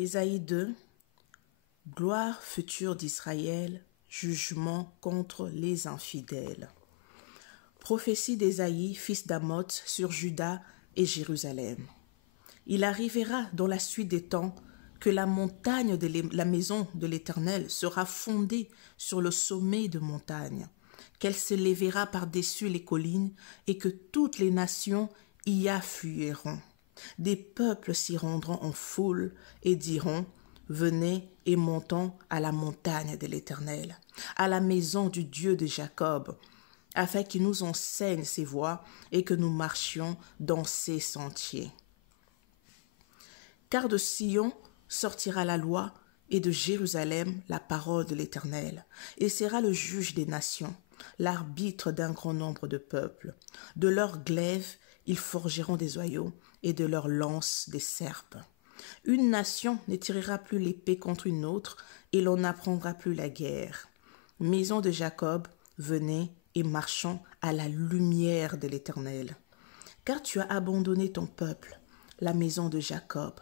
Ésaïe 2, gloire future d'Israël, jugement contre les infidèles. Prophétie d'Ésaïe, fils d'Amoth, sur Juda et Jérusalem. Il arrivera dans la suite des temps que la montagne de la maison de l'Éternel sera fondée sur le sommet de montagnes, qu'elle se lèvera par-dessus les collines et que toutes les nations y afflueront. Des peuples s'y rendront en foule et diront: venez et montons à la montagne de l'Éternel, à la maison du Dieu de Jacob, afin qu'il nous enseigne ses voies et que nous marchions dans ses sentiers. Car de Sion sortira la loi et de Jérusalem la parole de l'Éternel. Il sera le juge des nations, l'arbitre d'un grand nombre de peuples. De leurs glaives, ils forgeront des oyaux et de leurs lances des serpes. Une nation ne tirera plus l'épée contre une autre et l'on n'apprendra plus la guerre. Maison de Jacob, venez et marchons à la lumière de l'Éternel. Car tu as abandonné ton peuple, la maison de Jacob,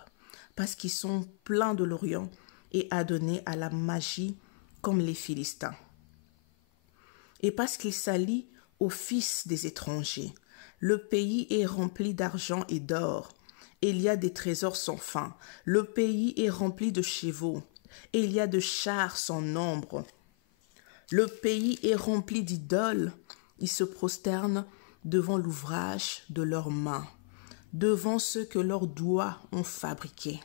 parce qu'ils sont pleins de l'Orient et adonnés à la magie comme les Philistins. Et parce qu'ils s'allient aux fils des étrangers, le pays est rempli d'argent et d'or, et il y a des trésors sans fin. Le pays est rempli de chevaux, et il y a de chars sans nombre. Le pays est rempli d'idoles, ils se prosternent devant l'ouvrage de leurs mains, devant ce que leurs doigts ont fabriqué.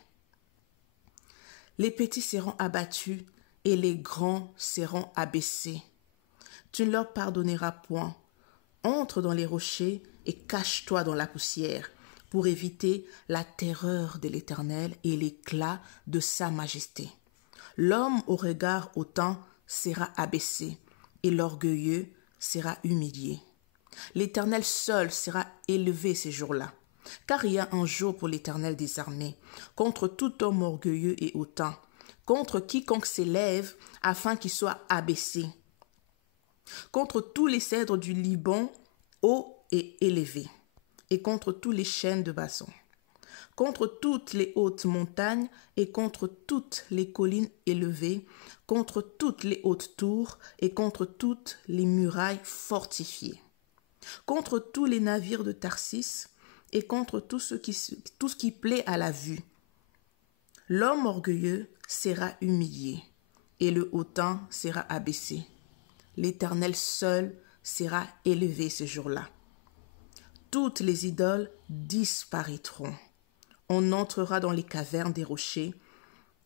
Les petits seront abattus et les grands seront abaissés. Tu ne leur pardonneras point. Entre dans les rochers et cache-toi dans la poussière pour éviter la terreur de l'Éternel et l'éclat de sa majesté. L'homme au regard hautain sera abaissé et l'orgueilleux sera humilié. L'Éternel seul sera élevé ces jours-là. Car il y a un jour pour l'Éternel des armées, contre tout homme orgueilleux et hautain, contre quiconque s'élève afin qu'il soit abaissé, contre tous les cèdres du Liban hauts et élevés, et contre tous les chênes de Basan, contre toutes les hautes montagnes et contre toutes les collines élevées, contre toutes les hautes tours et contre toutes les murailles fortifiées, contre tous les navires de Tarsis, et contre tout ce qui plaît à la vue. L'homme orgueilleux sera humilié, et le hautain sera abaissé. L'Éternel seul sera élevé ce jour-là. Toutes les idoles disparaîtront. On entrera dans les cavernes des rochers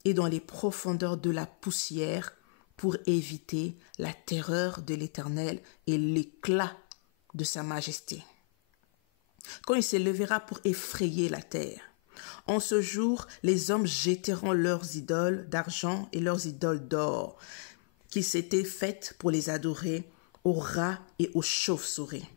et dans les profondeurs de la poussière pour éviter la terreur de l'Éternel et l'éclat de sa majesté. Quand il se lèvera pour effrayer la terre. En ce jour, les hommes jetteront leurs idoles d'argent et leurs idoles d'or, qu'ils s'étaient faites pour les adorer, aux rats et aux chauves-souris.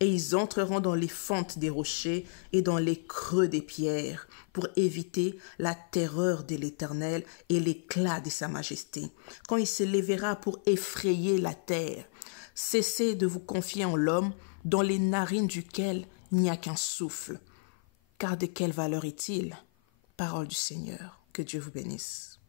Et ils entreront dans les fentes des rochers et dans les creux des pierres, pour éviter la terreur de l'Éternel et l'éclat de sa majesté. Quand il se lèvera pour effrayer la terre, cessez de vous confier en l'homme, dans les narines duquel il n'y a qu'un souffle. Car de quelle valeur est-il? Parole du Seigneur. Que Dieu vous bénisse.